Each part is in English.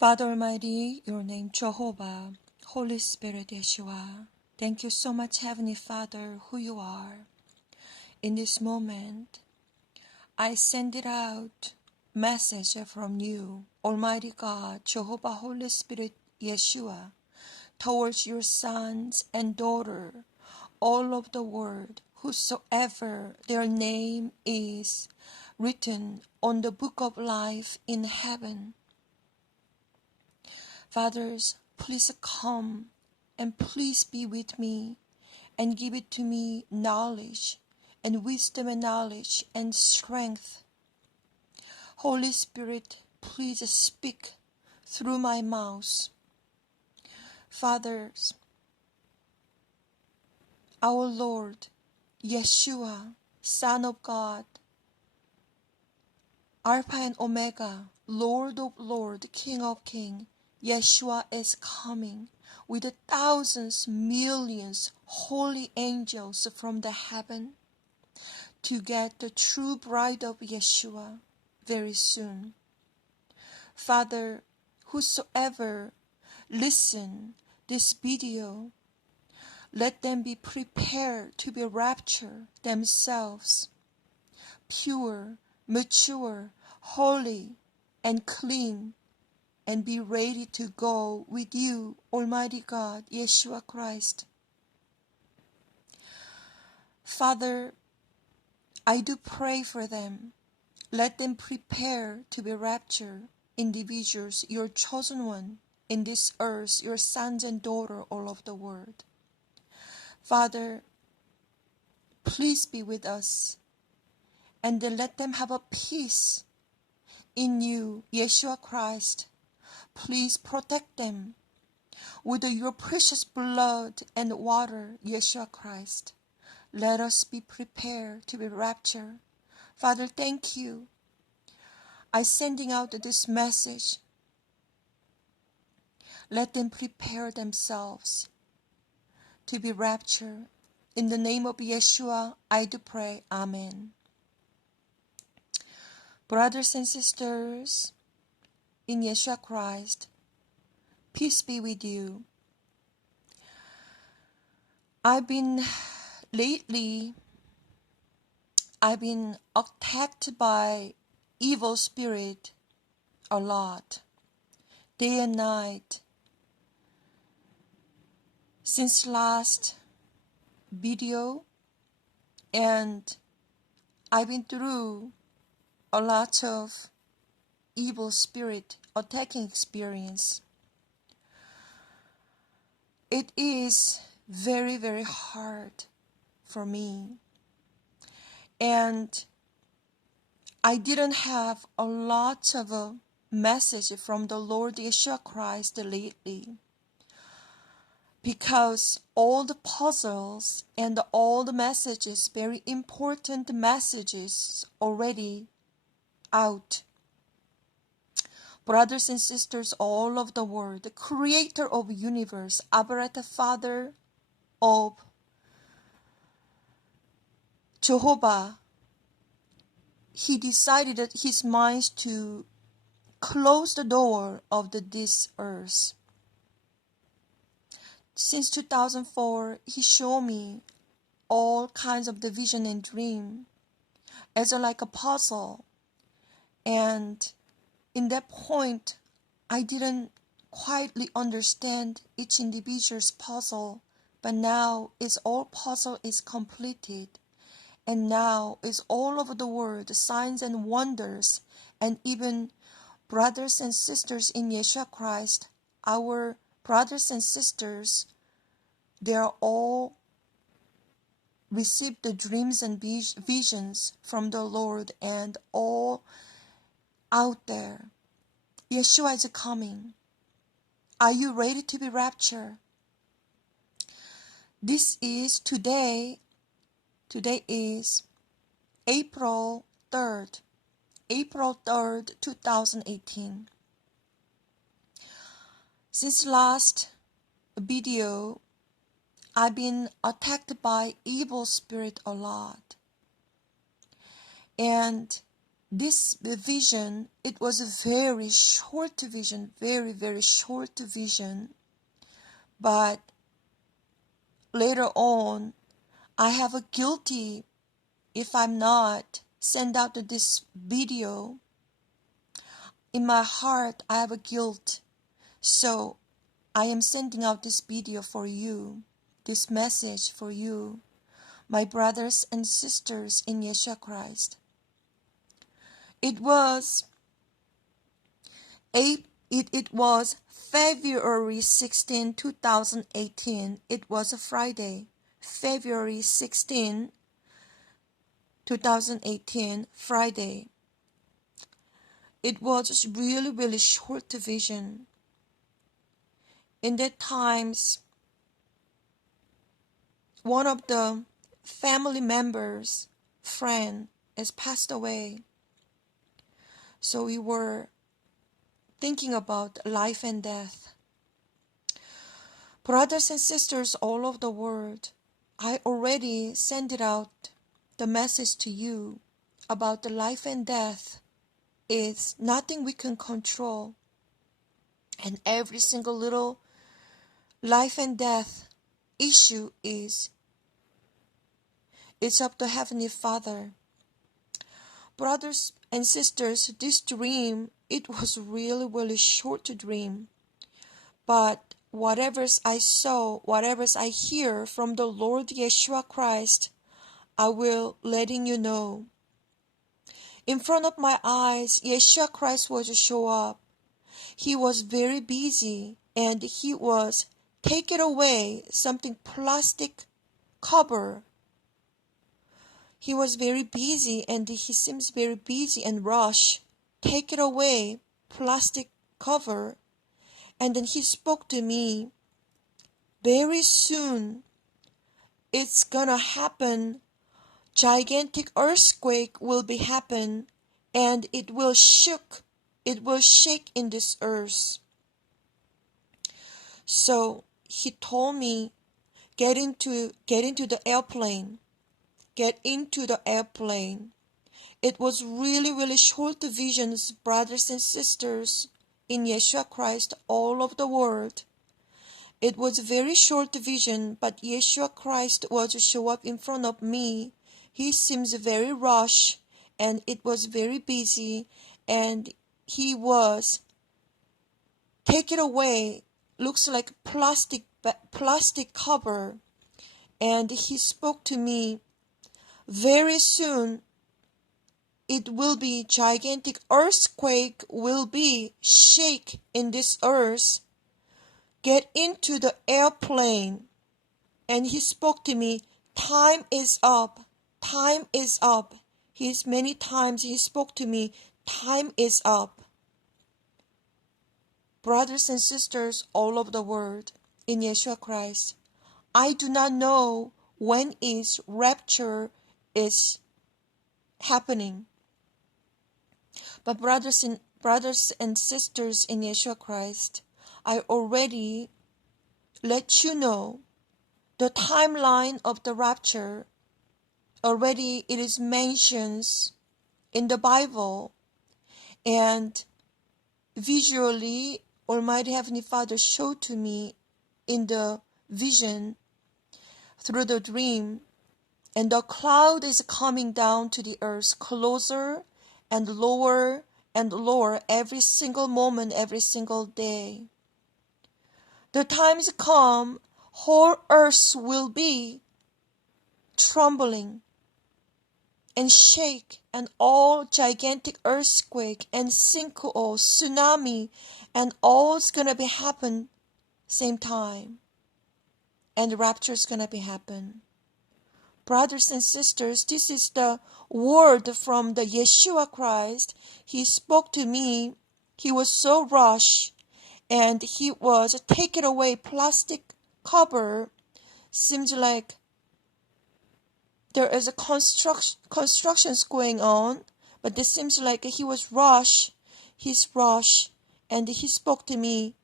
Father Almighty, your name Jehovah, Holy Spirit Yeshua. Thank you so much, Heavenly Father, who you are. In this moment, I send it out, message from you, Almighty God, Jehovah, Holy Spirit Yeshua, towards your sons and daughters, all of the world, whosoever their name is written on the book of life in heaven. Fathers, please come and please be with me and give it to me knowledge and wisdom and knowledge and strength. Holy Spirit, please speak through my mouth. Fathers, our Lord, Yeshua, Son of God, Alpha and Omega, Lord of Lords, King of Kings, Yeshua is coming with thousands, millions, holy angels from the heaven to get the true bride of Yeshua very soon. Father, whosoever listen this video, let them be prepared to be raptured themselves, pure, mature, holy, and clean, and be ready to go with you, Almighty God, Yeshua Christ. Father, I do pray for them. Let them prepare to be raptured, individuals, your chosen one, in this earth, your sons and daughters all over the world. Father, please be with us, and then let them have a peace in you, Yeshua Christ. Please protect them with your precious blood and water, Yeshua Christ. Let us be prepared to be raptured. Father, thank you. I'm sending out this message. Let them prepare themselves to be raptured. In the name of Yeshua, I do pray. Amen. Brothers and sisters, in Yeshua Christ, peace be with you. Lately, I've been attacked by evil spirit a lot, day and night. Since last video, and I've been through a lot of evil spirit attacking experience. It is very, very hard for me. And I didn't have a lot of a message from the Lord Yeshua Christ lately, because all the puzzles and all the messages, very important messages, already out. Brothers and sisters all over the world, the creator of universe, Abraham, Father of Jehovah, he decided that his mind to close the door of this earth. Since 2004, he showed me all kinds of the vision and dream as like a puzzle. And in that point, I didn't quietly understand each individual's puzzle, but now all puzzle is completed. And now is all over the world, signs and wonders, and even brothers and sisters in Yeshua Christ, our brothers and sisters, they are all received the dreams and visions from the Lord, and all out there. Yeshua is coming. Are you ready to be raptured? This is today. Today is April 3rd, 2018. Since last video, I've been attacked by evil spirit a lot. And this vision, it was a very short vision, very, very short vision. But later on, I have a guilty if I'm not send out this video. In my heart, I have a guilt. So I am sending out this video for you, this message for you, my brothers and sisters in Yeshua Christ. It was February 16, 2018. It was a Friday. February 16, 2018, Friday. It was really, really short vision. In that times, one of the family members, friend, has passed away. So we were thinking about life and death. Brothers and sisters all over the world, I already sent it out, the message to you about the life and death is nothing we can control. And every single little life and death issue is it's up to Heavenly Father. Brothers and sisters, this dream, it was really, really short dream. But whatever I saw, whatever I hear from the Lord Yeshua Christ, I will letting you know. In front of my eyes, Yeshua Christ was to show up. He was very busy and he was taking away something plastic cover. He was very busy and he seems very busy and rush. Take it away, plastic cover. And then he spoke to me. Very soon, it's gonna happen. Gigantic earthquake will be happen, and it will shake in this earth. So he told me, get into the airplane. Get into the airplane. It was really, really short visions, brothers and sisters in Yeshua Christ all over the world. It was a very short vision, but Yeshua Christ was to show up in front of me. He seems very rushed, and it was very busy, and he was take it away. Looks like plastic cover, and he spoke to me. Very soon, it will be gigantic earthquake will be shake in this earth. Get into the airplane. And he spoke to me, time is up. Time is up. Many times he spoke to me, time is up. Brothers and sisters all over the world in Yeshua Christ, I do not know when is rapture is happening. But brothers and sisters in Yeshua Christ, I already let you know the timeline of the rapture. Already it is mentioned in the Bible, and visually Almighty Heavenly Father showed to me in the vision through the dream, and the cloud is coming down to the earth closer and lower every single moment, every single day. The times come, whole earth will be trembling and shake, and all gigantic earthquake and sinkhole, tsunami, and all's gonna be happen same time. And the rapture is gonna be happen. Brothers and sisters, this is the word from the Yeshua Christ. He spoke to me. He was so rushed, and he was taking away plastic cover. Seems like there is a constructions going on, but it seems like he was rushed. He's rushed, and he spoke to me.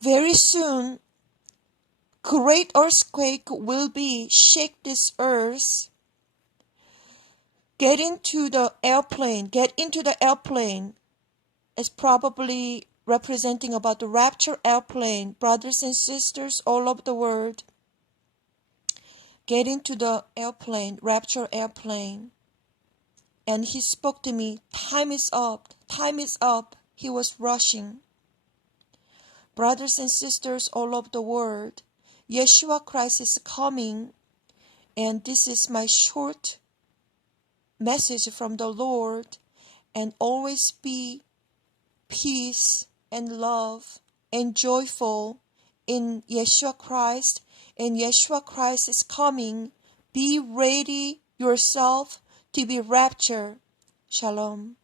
Very soon, great earthquake will be shake this earth. Get into the airplane. Get into the airplane. It's probably representing about the rapture airplane. Brothers and sisters all over the world. Get into the airplane, rapture airplane. And he spoke to me, time is up, time is up. He was rushing. Brothers and sisters all over the world, Yeshua Christ is coming. And this is my short message from the Lord. And always be peace and love and joyful in Yeshua Christ. And Yeshua Christ is coming. Be ready yourself to be raptured. Shalom.